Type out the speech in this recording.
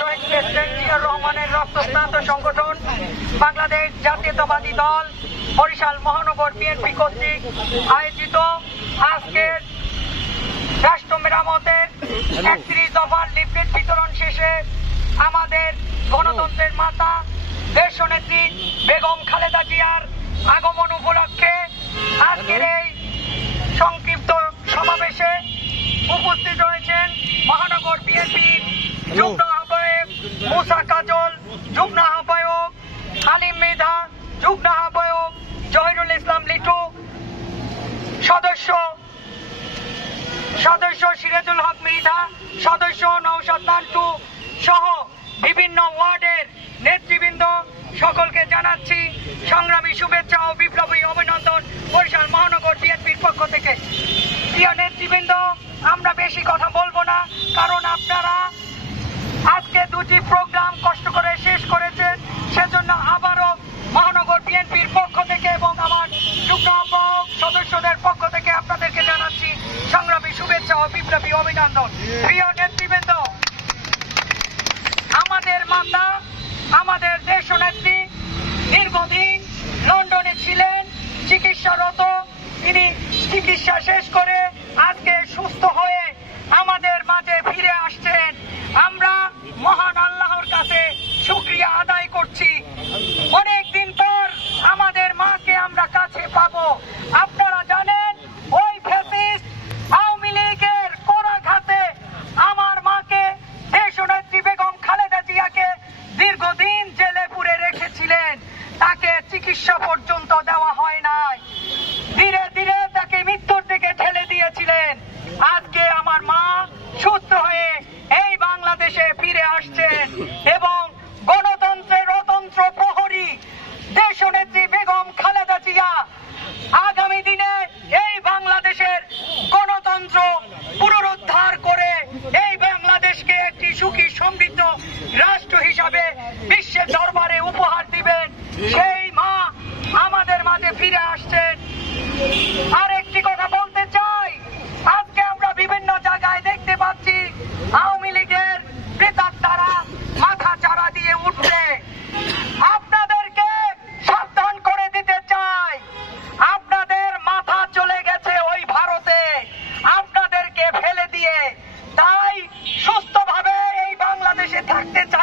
শহীদ president Ziaur রহমানের রক্তস্নাত সংগঠন বাংলাদেশ জাতীয়তাবাদী দল বরিশাল মহানগর বিএনপি কর্তৃক আয়োজিত আজকের রাষ্ট্র মেরামতের 31 দফার লিফলেট বিতরণ শেষে আমাদের গণতন্ত্রের মাতা দেশনেত্রী বেগম খালেদা জিয়ার আগমন উপলক্ষে আজকের এই সংক্ষিপ্ত সমাবেশে উপস্থিত রয়েছেন মহানগর বিএনপির যুগ্ম আহ্বায়ক মুসা কাজল, যুগ্ম আহ্বায়ক হালিম মৃধা, যুগ্ম আহ্বায়ক জহিরুল ইসলাম লিটু, সদস্য সিরাজুল হক মৃধা, সদস্য নওশাদ নান্টু সহ বিভিন্ন ওয়ার্ডের নেতৃবৃন্দ সকলকে জানাচ্ছি সংগ্রামী শুভেচ্ছা ও বিপ্লবী অভিনন্দন বরিশাল মহানগর বিএনপির পক্ষ থেকে। প্রিয় নেতৃবৃন্দ, আমরা বেশি কথা বলবো না, কারণ আপনারা আজকে দুটি প্রোগ্রাম কষ্ট করে শেষ করেছেন। সেজন্য আবারও মহানগর বিএনপির পক্ষ থেকে এবং আমার যুগ্ম আহ্বায়ক সদস্যদের পক্ষ থেকে আপনাদেরকে জানাচ্ছি সংগ্রামী শুভেচ্ছা ও বিপ্লবী অভিনন্দন। প্রিয় নেতৃবৃন্দ, আমাদের মাতা, আমাদের দেশনেত্রী দীর্ঘদিন লন্ডনে ছিলেন চিকিৎসারত। তিনি চিকিৎসা শেষ করে আজকে সুস্থ হয়ে আমাদের মাঝে ফিরে আসছেন। আমরা মহান আল্লাহর কাছে শুকরিয়া আদায় করছি। অনেকদিন পর আমাদের মাকে আমরা কাছে পাবো। আপনারা জানেন ওই ফ্যাসিস্ট আওয়ামী লীগের করাঘাতে আমার মাকে দেশনেত্রী বেগম খালেদা জিয়াকে দীর্ঘদিন জেলে পুরে রেখেছিলেন। তাকে চিকিৎসা পর্যন্ত দেওয়া হয় নাই, ধীরে ধীরে তাকে মৃত্যুর দিকে ঠেলে দিয়েছিলেন। আজকে আমার মা সুস্থ হয়ে এই বাংলাদেশে ফিরে আসছেন এবং গণতন্ত্রের অতন্ত্র প্রহরী দেশনেত্রী বেগম খালেদা জিয়া আগামী দিনে এই বাংলাদেশের গণতন্ত্র পুনরুদ্ধার করে এই বাংলাদেশকে একটি সুখী সমৃদ্ধ রাষ্ট্র হিসাবে বিশ্বের দরবারে উপহার দিবেন। সেই মা আমাদের মাঝে ফিরে আসছেন। আরেকটি কথা বলতে চাই, আজকে আমরা বিভিন্ন জায়গায় দেখতে পাচ্ছি আওয়ামী লীগের প্রেতাত্মারা মাথা চাড়া দিয়ে উঠছে। আপনাদেরকে সাবধান করে দিতে চাই, আপনাদের মাথা চলে গেছে ওই ভারতে আপনাদেরকে ফেলে দিয়ে। তাই সুস্থভাবে এই বাংলাদেশে থাকতে চাই।